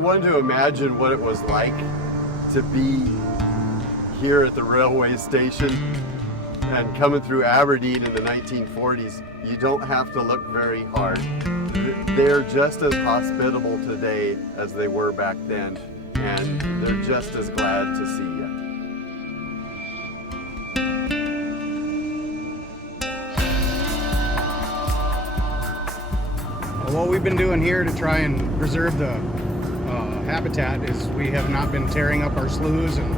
want to imagine what it was like to be here at the railway station and coming through Aberdeen in the 1940s, you don't have to look very hard. They're just as hospitable today as they were back then, and they're just as glad to see you. What we've been doing here to try and preserve the habitat is we have not been tearing up our sloughs and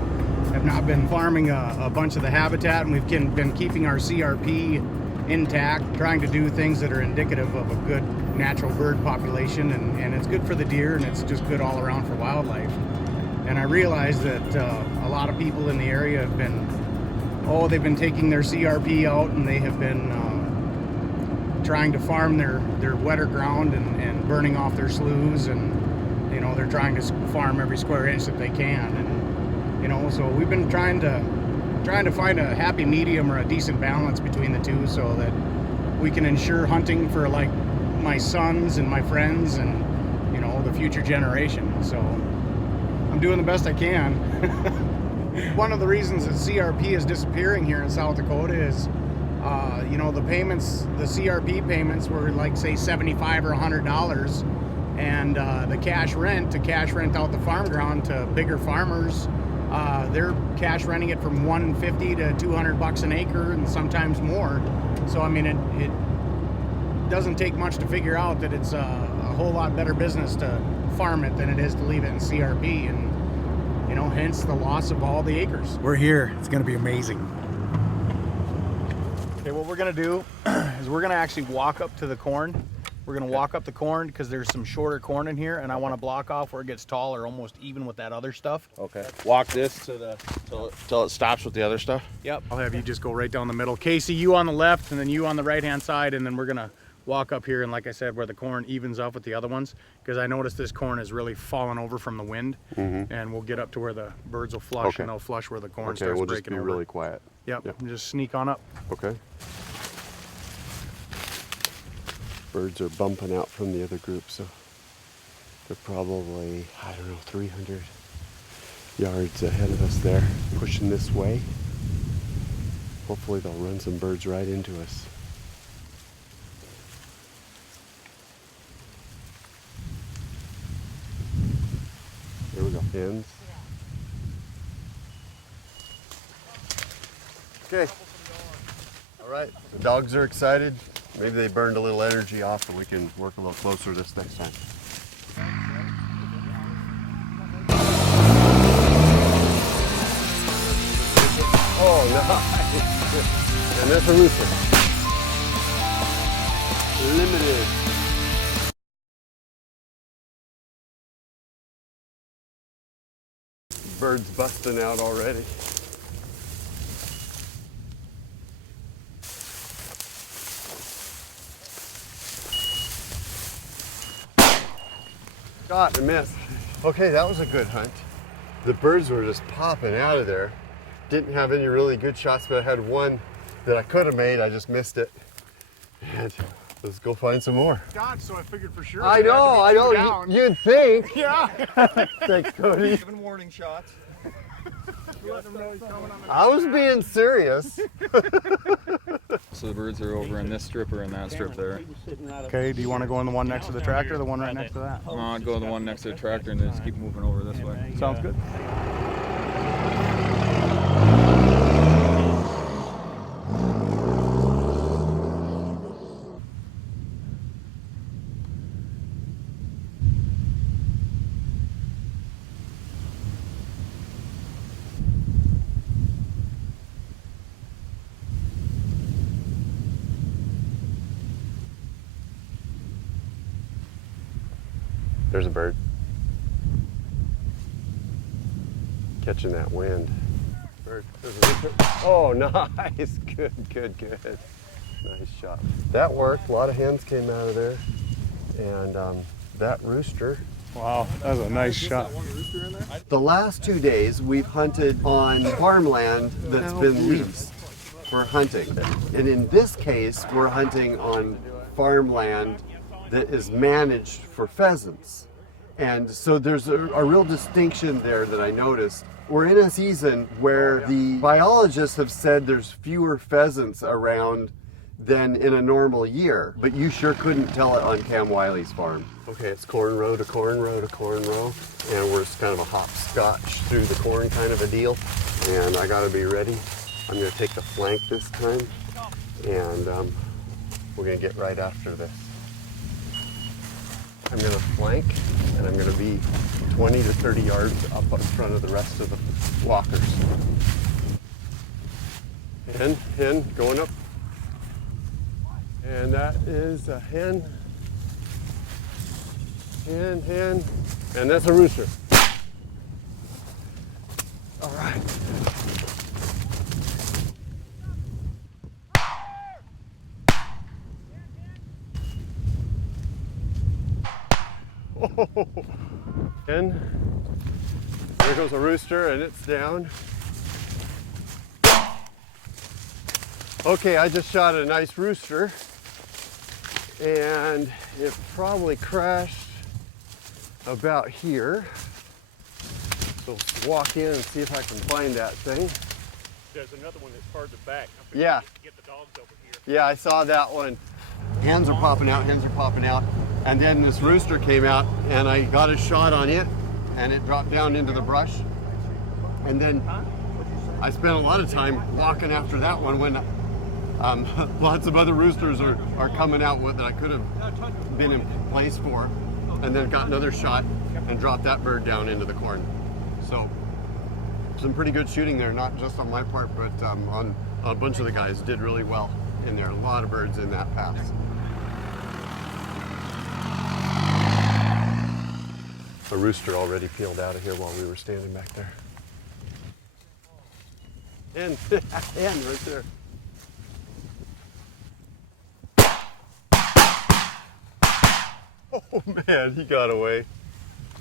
have not been farming a bunch of the habitat, and we've been keeping our CRP intact, trying to do things that are indicative of a good natural bird population, and it's good for the deer, and it's just good all around for wildlife. And I realize that a lot of people in the area have been, they've been taking their CRP out, and they have been trying to farm their wetter ground and burning off their sloughs, and you know, they're trying to farm every square inch that they can, and you know, so we've been trying to find a happy medium or a decent balance between the two, so that we can ensure hunting for like my sons and my friends and, you know, the future generation. So I'm doing the best I can. One of the reasons that CRP is disappearing here in South Dakota is you know, the CRP payments were like, say, $75 or $100, and the cash rent out the farm ground to bigger farmers, they're cash renting it from $150 to $200 an acre, and sometimes more. So I mean, it doesn't take much to figure out that it's a whole lot better business to farm it than it is to leave it in CRP, and you know, hence the loss of all the acres. We're here. It's going to be amazing. Okay, what we're gonna do is we're gonna actually walk up to the corn. We're gonna walk up the corn because there's some shorter corn in here, and I want to block off where it gets taller, almost even with that other stuff. Okay. Walk this to till it stops with the other stuff. Yep. I'll have you just go right down the middle. Casey, you on the left, and then you on the right-hand side, and then we're gonna walk up here, and like I said, where the corn evens up with the other ones, because I noticed this corn is really fallen over from the wind, and we'll get up to where the birds will flush, and they'll flush where the corn starts we'll breaking just be over. really quiet. Yep. Just sneak on up. Okay. Birds are bumping out from the other group, so they're probably, I don't know, 300 yards ahead of us there, pushing this way. Hopefully they'll run some birds right into us. Here we go. Hens. Okay. All right. The dogs are excited. Maybe they burned a little energy off, and we can work a little closer this next time. Oh, nice. And that's a rooster. Limited. Birds busting out already. Shot and missed. Okay, that was a good hunt. The birds were just popping out of there. Didn't have any really good shots, but I had one that I could have made. I just missed it. And let's go find some more. God, so I figured for sure. I know. You'd think. Yeah. Thanks, Cody. Giving warning shots. I was being serious. So the birds are over in this strip or in that strip there. Okay, do you want to go in the one next to the tractor or the one right next to that? I'll go the one next to the tractor and then just keep moving over this way. Sounds good. There's a bird. Catching that wind. Bird. There's a rooster. Oh, nice. Good. Nice shot. That worked. A lot of hens came out of there. And that rooster. Wow, that was a nice shot. The last 2 days we've hunted on farmland that's been leased for hunting. And in this case, we're hunting on farmland that is managed for pheasants. And so there's a real distinction there that I noticed. We're in a season where the biologists have said there's fewer pheasants around than in a normal year, but you sure couldn't tell it on Cam Wyly's farm. Okay, it's corn row to corn row to corn row, and we're just kind of a hopscotch through the corn kind of a deal. And I gotta be ready. I'm gonna take the flank this time, and we're gonna get right after this. I'm gonna flank, and I'm gonna be 20 to 30 yards up in front of the rest of the walkers. Hen, going up. And that is a hen. Hen, and that's a rooster. All right. Oh, hen. There goes a rooster, and it's down. Okay, I just shot a nice rooster, and it probably crashed about here. So let's walk in and see if I can find that thing. There's another one that's farther back. Yeah. Get the dogs over here. Yeah, I saw that one. Hens are popping out, and then this rooster came out, and I got a shot on it, and it dropped down into the brush. And then I spent a lot of time walking after that one when lots of other roosters are coming out with that I could have been in place for, and then got another shot and dropped that bird down into the corn. So some pretty good shooting there, not just on my part, but on a bunch of the guys did really well in there. A lot of birds in that pass. A rooster already peeled out of here while we were standing back there. And right there. Oh man, he got away.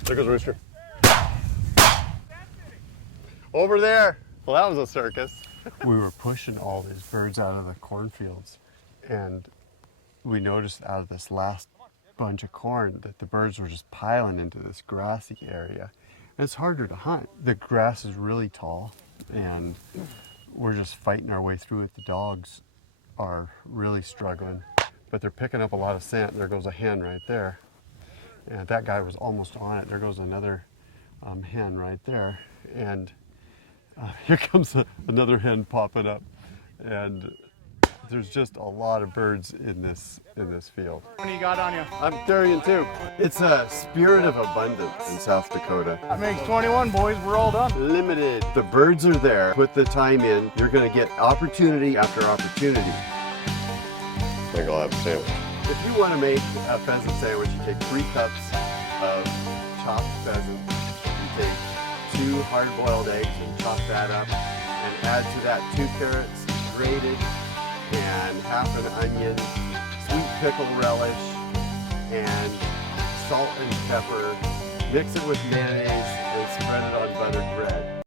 There goes a rooster. Over there. Well, that was a circus. We were pushing all these birds out of the cornfields, and we noticed out of this last bunch of corn that the birds were just piling into this grassy area. And it's harder to hunt. The grass is really tall, and we're just fighting our way through it. The dogs are really struggling, but they're picking up a lot of scent. There goes a hen right there. And that guy was almost on it. There goes another hen right there. And here comes another hen popping up. And there's just a lot of birds in this field. What do you got on you? I'm carrying too. It's a spirit of abundance in South Dakota. That makes 21, boys. We're all done. Limited. The birds are there. Put the time in. You're going to get opportunity after opportunity. I think I'll have a sandwich. If you want to make a pheasant sandwich, you take 3 cups of chopped pheasant. You take 2 hard-boiled eggs and chop that up, and add to that 2 carrots grated, and half an onion, sweet pickle relish, and salt and pepper. Mix it with mayonnaise and spread it on buttered bread.